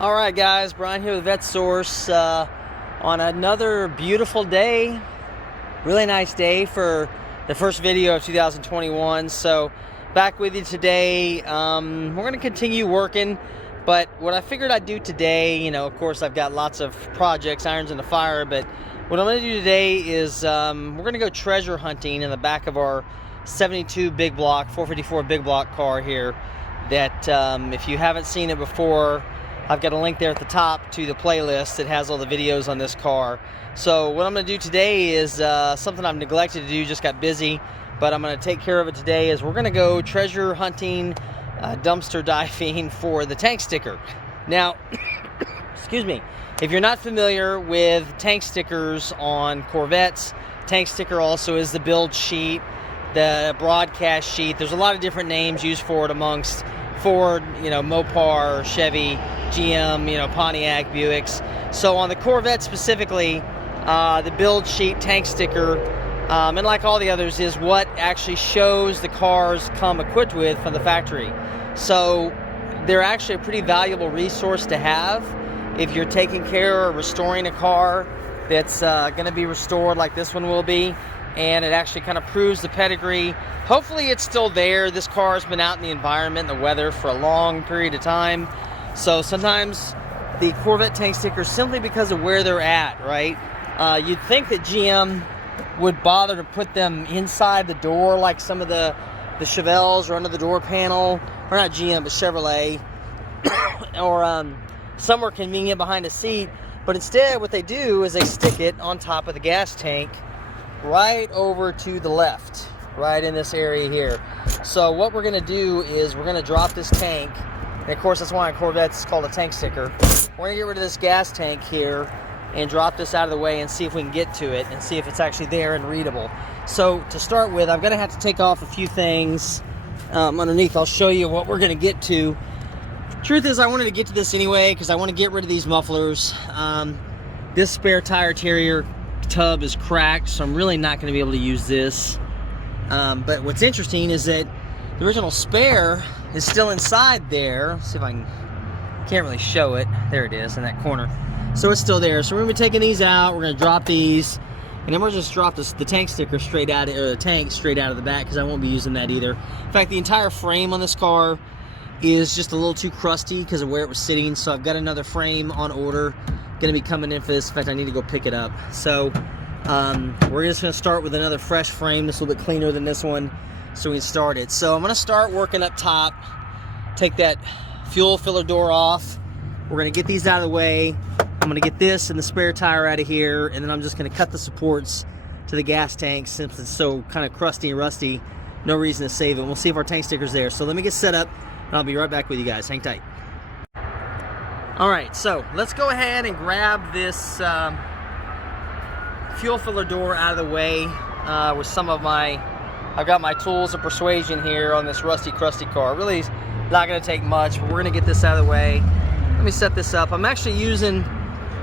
All right, guys, Brian here with VetteSource on another beautiful day. Really nice day for the first video of 2021. So back with you today. We're going to continue working, but what I figured I'd do today, of course I've got lots of projects, irons in the fire, but what I'm going to do today is we're going to go treasure hunting in the back of our 72 big block, 454 big block car here that if you haven't seen it before, I've got a link there at the top to the playlist that has all the videos on this car. So what I'm going to do today is something I've neglected to do, just got busy, but I'm going to take care of it today. Is we're going to go treasure hunting, dumpster diving for the tank sticker. Now, excuse me, if you're not familiar with tank stickers on Corvettes, tank sticker also is the build sheet, the broadcast sheet. There's a lot of different names used for it amongst Ford, Mopar, Chevy, GM, Pontiac, Buicks. So on the Corvette specifically, the build sheet tank sticker, and like all the others, is what actually shows the cars come equipped with from the factory. So they're actually a pretty valuable resource to have if you're taking care or restoring a car that's going to be restored like this one will be. And it actually kind of proves the pedigree. Hopefully it's still there. This car has been out in the environment and the weather for a long period of time. So sometimes the Corvette tank stickers, simply because of where they're at, right? You'd think that GM would bother to put them inside the door like some of the Chevelles, or under the door panel, or not GM, but Chevrolet, or somewhere convenient behind a seat. But instead what they do is they stick it on top of the gas tank right over to the left, right in this area here. So what we're going to do is we're going to drop this tank, and of course that's why on Corvettes it's called a tank sticker. We're going to get rid of this gas tank here and drop this out of the way and see if we can get to it and see if it's actually there and readable. So to start with, I'm going to have to take off a few things underneath. I'll show you what we're going to get to. Truth is, I wanted to get to this anyway because I want to get rid of these mufflers. This spare tire carrier tub is cracked, so I'm really not going to be able to use this. But what's interesting is that the original spare is still inside there. Let's see if I can't really show it. There it is in that corner. So it's still there. So we're going to be taking these out. We're going to drop these, and then we're just drop the tank sticker straight out, or the tank straight out of the back, because I won't be using that either. In fact, the entire frame on this car is just a little too crusty because of where it was sitting. So I've got another frame on order, going to be coming in for this. In fact, I need to go pick it up. So we're just going to start with another fresh frame. This is a little bit cleaner than this one, so we can start it. So I'm going to start working up top, take that fuel filler door off. We're going to get these out of the way. I'm going to get this and the spare tire out of here, and then I'm just going to cut the supports to the gas tank since it's so kind of crusty and rusty. No reason to save it. We'll see if our tank sticker's there. So let me get set up, and I'll be right back with you guys. Hang tight. Alright, so let's go ahead and grab this fuel filler door out of the way with some of I've got my tools of persuasion here on this rusty, crusty car. Really not going to take much, but we're going to get this out of the way. Let me set this up. I'm actually using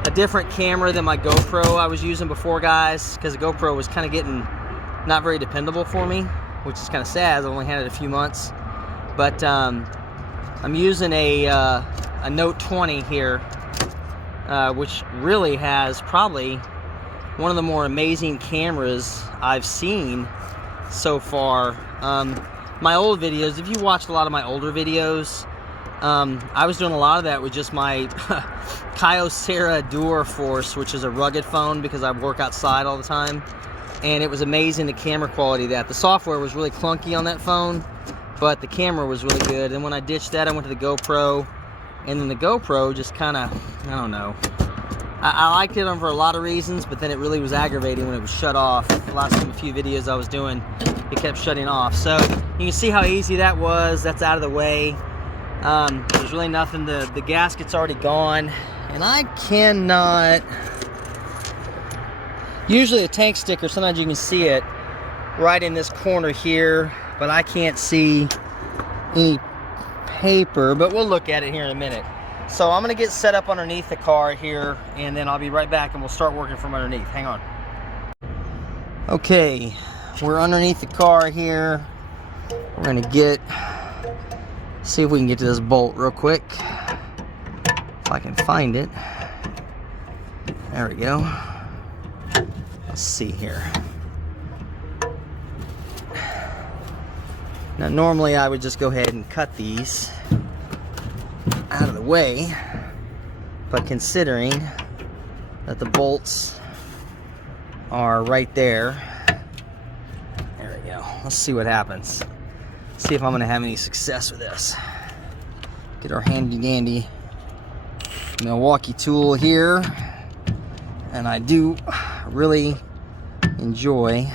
a different camera than my GoPro I was using before, guys, because the GoPro was kind of getting not very dependable for me, which is kind of sad. I've only had it a few months. But I'm using a Note 20 here, which really has probably one of the more amazing cameras I've seen so far. My old videos, if you watched a lot of my older videos, I was doing a lot of that with just my Kyocera DualForce, which is a rugged phone because I work outside all the time, and it was amazing the camera quality of that. The software was really clunky on that phone, but the camera was really good. And when I ditched that, I went to the GoPro, and then the GoPro just kind of, I don't know. I liked it for a lot of reasons, but then it really was aggravating when it was shut off. The last few videos I was doing, it kept shutting off. So you can see how easy that was. That's out of the way. There's really nothing. The gasket's already gone, and I cannot. Usually a tank sticker, sometimes you can see it right in this corner here, but I can't see any paper, but we'll look at it here in a minute. So I'm going to get set up underneath the car here, and then I'll be right back and we'll start working from underneath. Hang on. Okay, we're underneath the car here. We're going to see if we can get to this bolt real quick. If I can find it. There we go. Let's see here. Now normally I would just go ahead and cut these out of the way, but considering that the bolts are right there, there we go. Let's see what happens. See if I'm gonna have any success with this. Get our handy dandy Milwaukee tool here, and I do really enjoy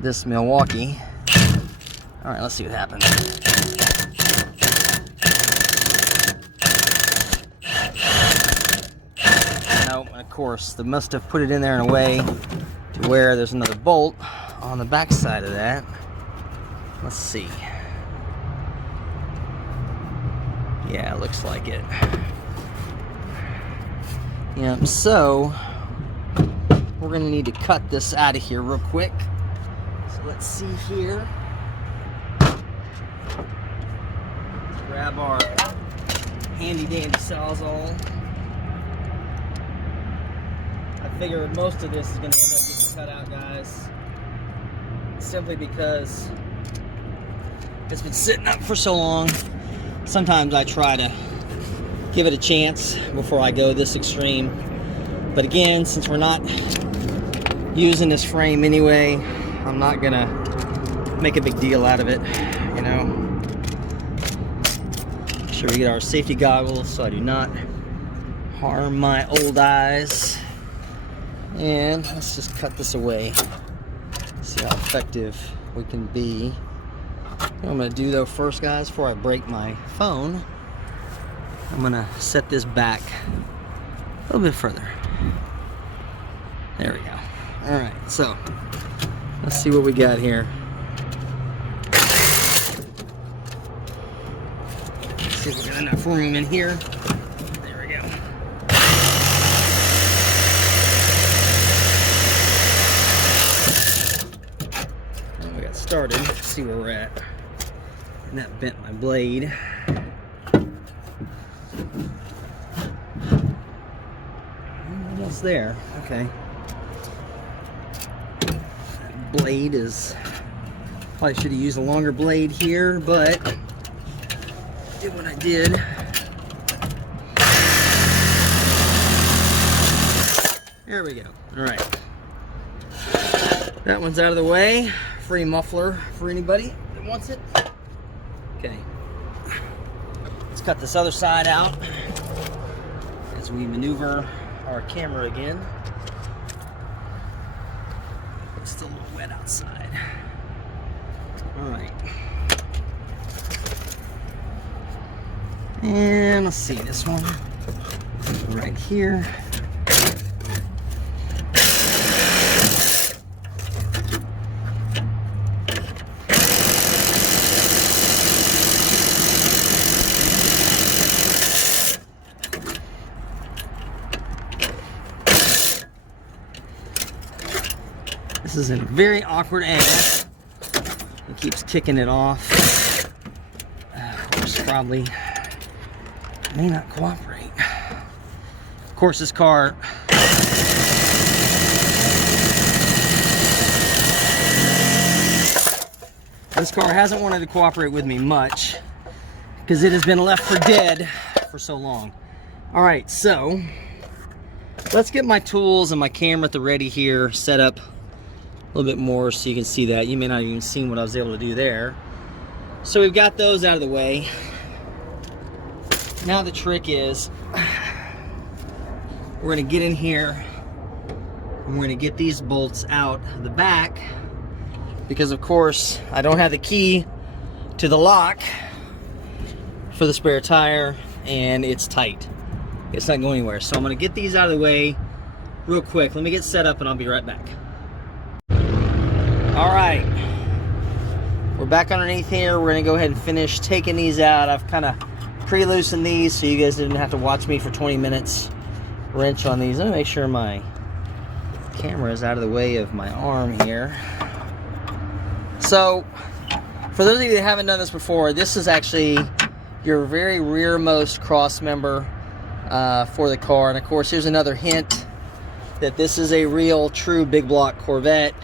this Milwaukee. All right, let's see what happens. No, of course, they must have put it in there in a way to where there's another bolt on the back side of that. Let's see. Yeah, it looks like it. Yeah, so we're gonna need to cut this out of here real quick. So let's see here. Let's grab our handy dandy Sawzall. I figure most of this is gonna end up getting cut out, guys, simply because it's been sitting up for so long. Sometimes I try to give it a chance before I go this extreme. But again, since we're not using this frame anyway, I'm not gonna make a big deal out of it, you know. Make sure we get our safety goggles so I do not harm my old eyes. And let's just cut this away. See how effective we can be. What I'm gonna do though first, guys, before I break my phone, I'm gonna set this back a little bit further. There we go. All right, so let's see what we got here. Let's see if we got enough room in here. There we go. And we got started. Let's see where we're at. And that bent my blade. Almost there. Okay. That blade is, probably should have used a longer blade here, but did what I did. There we go. All right. That one's out of the way. Free muffler for anybody that wants it. Okay. Let's cut this other side out as we maneuver our camera again. It's still a little wet outside. All right. And let's see this one right here. This is a very awkward angle. It keeps kicking it off. Of course, probably may not cooperate. Of course, this car hasn't wanted to cooperate with me much because it has been left for dead for so long. All right, so let's get my tools and my camera at the ready here set up a little bit more so you can see that. You may not even seen what I was able to do there. So we've got those out of the way. Now the trick is we're going to get in here and we're going to get these bolts out of the back because of course I don't have the key to the lock for the spare tire and it's tight. It's not going anywhere. So I'm going to get these out of the way real quick. Let me get set up and I'll be right back. All right, we're back underneath here. We're gonna go ahead and finish taking these out. I've kind of pre-loosened these so you guys didn't have to watch me for 20 minutes wrench on these. Let me make sure my camera is out of the way of my arm here. So, for those of you that haven't done this before, this is actually your very rearmost cross member for the car. And of course, here's another hint that this is a real true big block Corvette,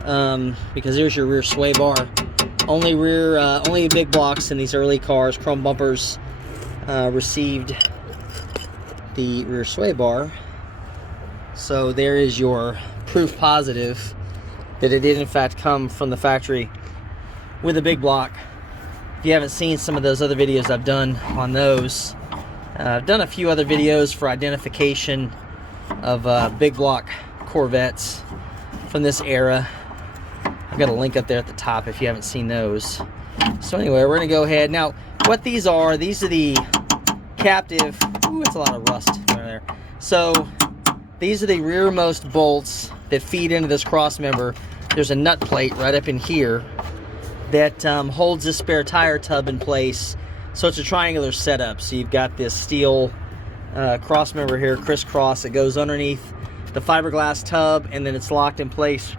because there's your rear sway bar. Only big blocks in these early cars, chrome bumpers, received the rear sway bar. So there is your proof positive that it did in fact come from the factory with a big block. If you haven't seen some of those other videos I've done on those, I've done a few other videos for identification of big block Corvettes from this era. I've got a link up there at the top if you haven't seen those. So anyway, we're gonna go ahead. Now, what these are the captive, ooh, it's a lot of rust right there. So these are the rearmost bolts that feed into this cross member. There's a nut plate right up in here that holds this spare tire tub in place. So it's a triangular setup. So you've got this steel cross member here, crisscross, that goes underneath the fiberglass tub, and then it's locked in place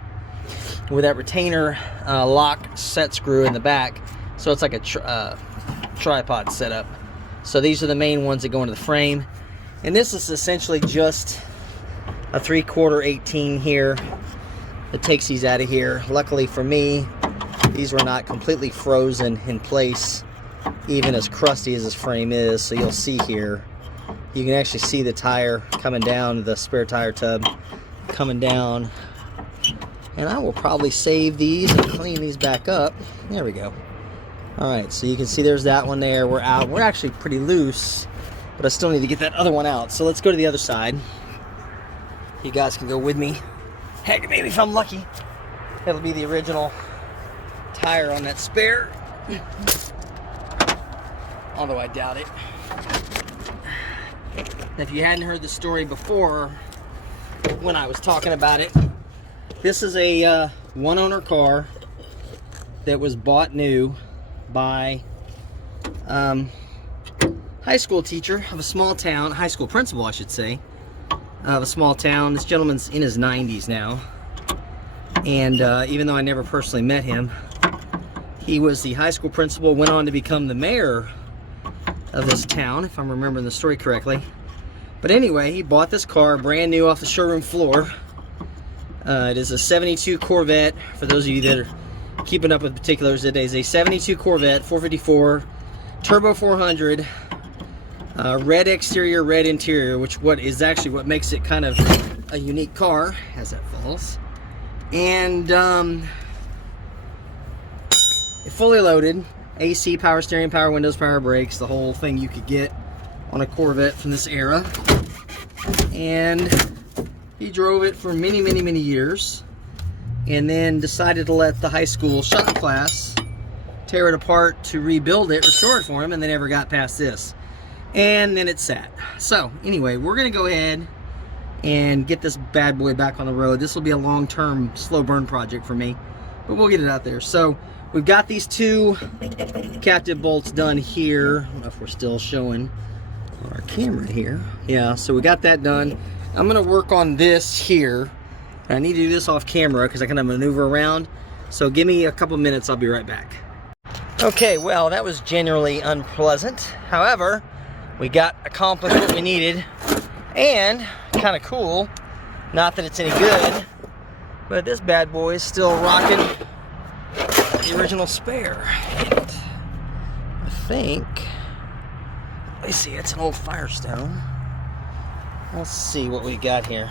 with that retainer lock set screw in the back. So it's like a tripod setup. So these are the main ones that go into the frame. And this is essentially just a 3/4 18 here that takes these out of here. Luckily for me, these were not completely frozen in place, even as crusty as this frame is. So you'll see here, you can actually see the tire coming down, the spare tire tub coming down. And I will probably save these and clean these back up. There we go. All right, so you can see there's that one there. We're out. We're actually pretty loose, but I still need to get that other one out. So let's go to the other side. You guys can go with me. Heck, maybe if I'm lucky, it'll be the original tire on that spare. Although I doubt it. If you hadn't heard the story before, when I was talking about it, this is a one-owner car that was bought new by high school teacher of a small town, high school principal, I should say, of a small town. This gentleman's in his 90s now, and even though I never personally met him, he was the high school principal, went on to become the mayor of this town, if I'm remembering the story correctly. But anyway, he bought this car brand new off the showroom floor. It is a 72 Corvette. For those of you that are keeping up with particulars, it is a 72 Corvette 454 Turbo 400, red exterior, red interior, which is actually what makes it kind of a unique car as that falls. And fully loaded, AC, power steering, power windows, power brakes, the whole thing you could get on a Corvette from this era. And he drove it for many, many, many years, and then decided to let the high school shop class tear it apart to rebuild it, restore it for him, and they never got past this. And then it sat. So anyway, we're gonna go ahead and get this bad boy back on the road. This will be a long-term slow burn project for me, but we'll get it out there. So we've got these two captive bolts done here. I don't know if we're still showing our camera here. Yeah, so we got that done. I'm gonna work on this here. I need to do this off camera because I kind of maneuver around. So give me a couple minutes, I'll be right back. Okay, well, that was generally unpleasant. However, we got accomplished what we needed, and kind of cool, not that it's any good, but this bad boy is still rocking the original spare. And I think, let me see, it's an old Firestone. Let's see what we got here.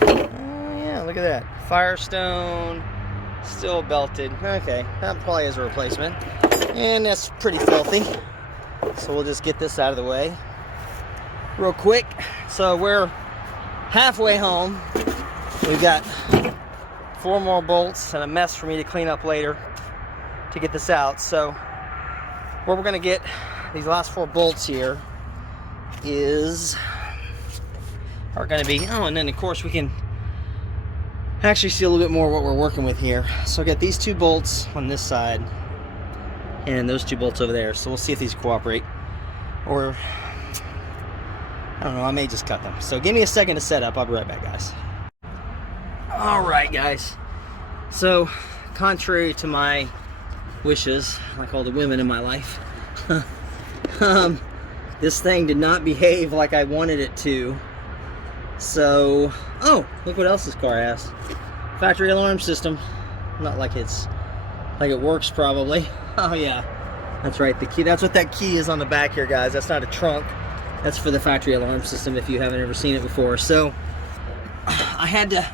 Oh yeah, look at that. Firestone, still belted. Okay, that probably is a replacement. And that's pretty filthy. So we'll just get this out of the way real quick. So we're halfway home. We've got 4 more bolts and a mess for me to clean up later to get this out. So where we're gonna get these last 4 bolts here are gonna be, oh, and then of course we can actually see a little bit more what we're working with here. So I got these 2 bolts on this side and those 2 bolts over there. So we'll see if these cooperate, or I don't know, I may just cut them. So give me a second to set up. I'll be right back, guys. All right, guys. So, contrary to my wishes, like all the women in my life, this thing did not behave like I wanted it to. So, oh, look what else this car has. Factory alarm system. Not like it works probably. Oh yeah, that's right, the key. That's what that key is on the back here, guys. That's not a trunk. That's for the factory alarm system if you haven't ever seen it before. So, I had to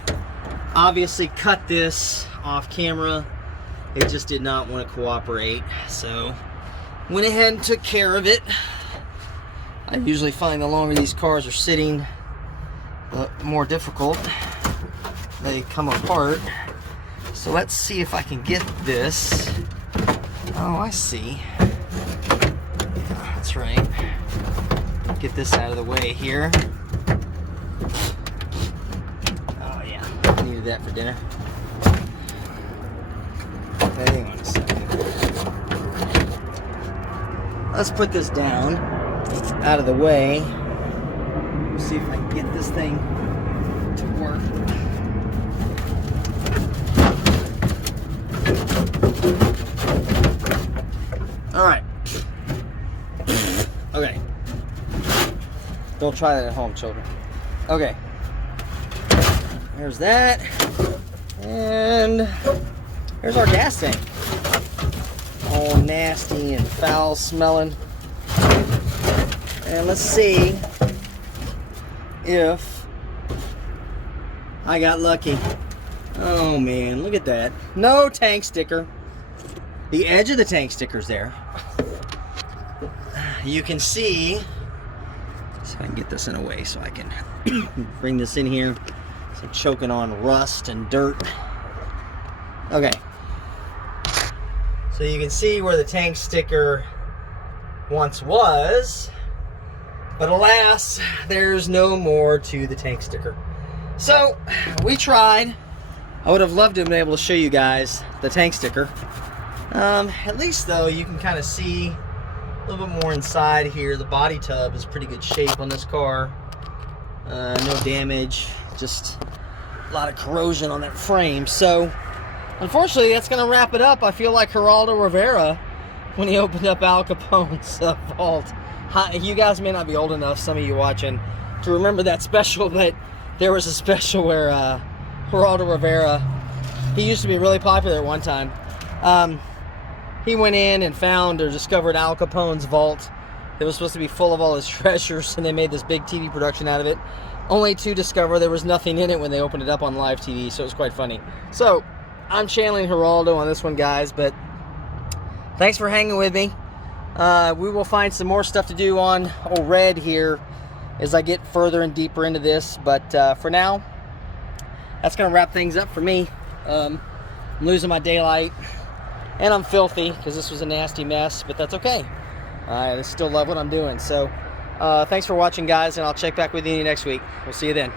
obviously cut this off camera. It just did not want to cooperate. So, went ahead and took care of it. I usually find the longer these cars are sitting, the more difficult they come apart. So let's see if I can get this. Oh, I see. Yeah, that's right. Get this out of the way here. Oh yeah, I needed that for dinner. Hang on a second. Let's put this down, out of the way. See if I can get this thing to work. All right. Okay. Don't try that at home, children. Okay. There's that. And here's our gas tank. All nasty and foul smelling. And let's see if I got lucky. Oh man, look at that. No tank sticker. The edge of the tank sticker's there. You can see, so I can get this in a way so I can bring this in here. So I'm choking on rust and dirt. Okay. So you can see where the tank sticker once was, but alas, there's no more to the tank sticker. So we tried. I would have loved to have been able to show you guys the tank sticker. At least though, you can kind of see a little bit more inside here. The body tub is pretty good shape on this car. No damage, just a lot of corrosion on that frame. So unfortunately, that's going to wrap it up. I feel like Geraldo Rivera when he opened up Al Capone's vault. You guys may not be old enough, some of you watching, to remember that special, but there was a special where Geraldo Rivera, he used to be really popular at one time. He went in and found or discovered Al Capone's vault that was supposed to be full of all his treasures, and they made this big TV production out of it, only to discover there was nothing in it when they opened it up on live TV, so it was quite funny. So, I'm channeling Geraldo on this one, guys, but thanks for hanging with me. We will find some more stuff to do on old Red here as I get further and deeper into this, but for now, that's going to wrap things up for me. I'm losing my daylight, and I'm filthy because this was a nasty mess, but that's okay. I still love what I'm doing. So thanks for watching, guys, and I'll check back with you next week. We'll see you then.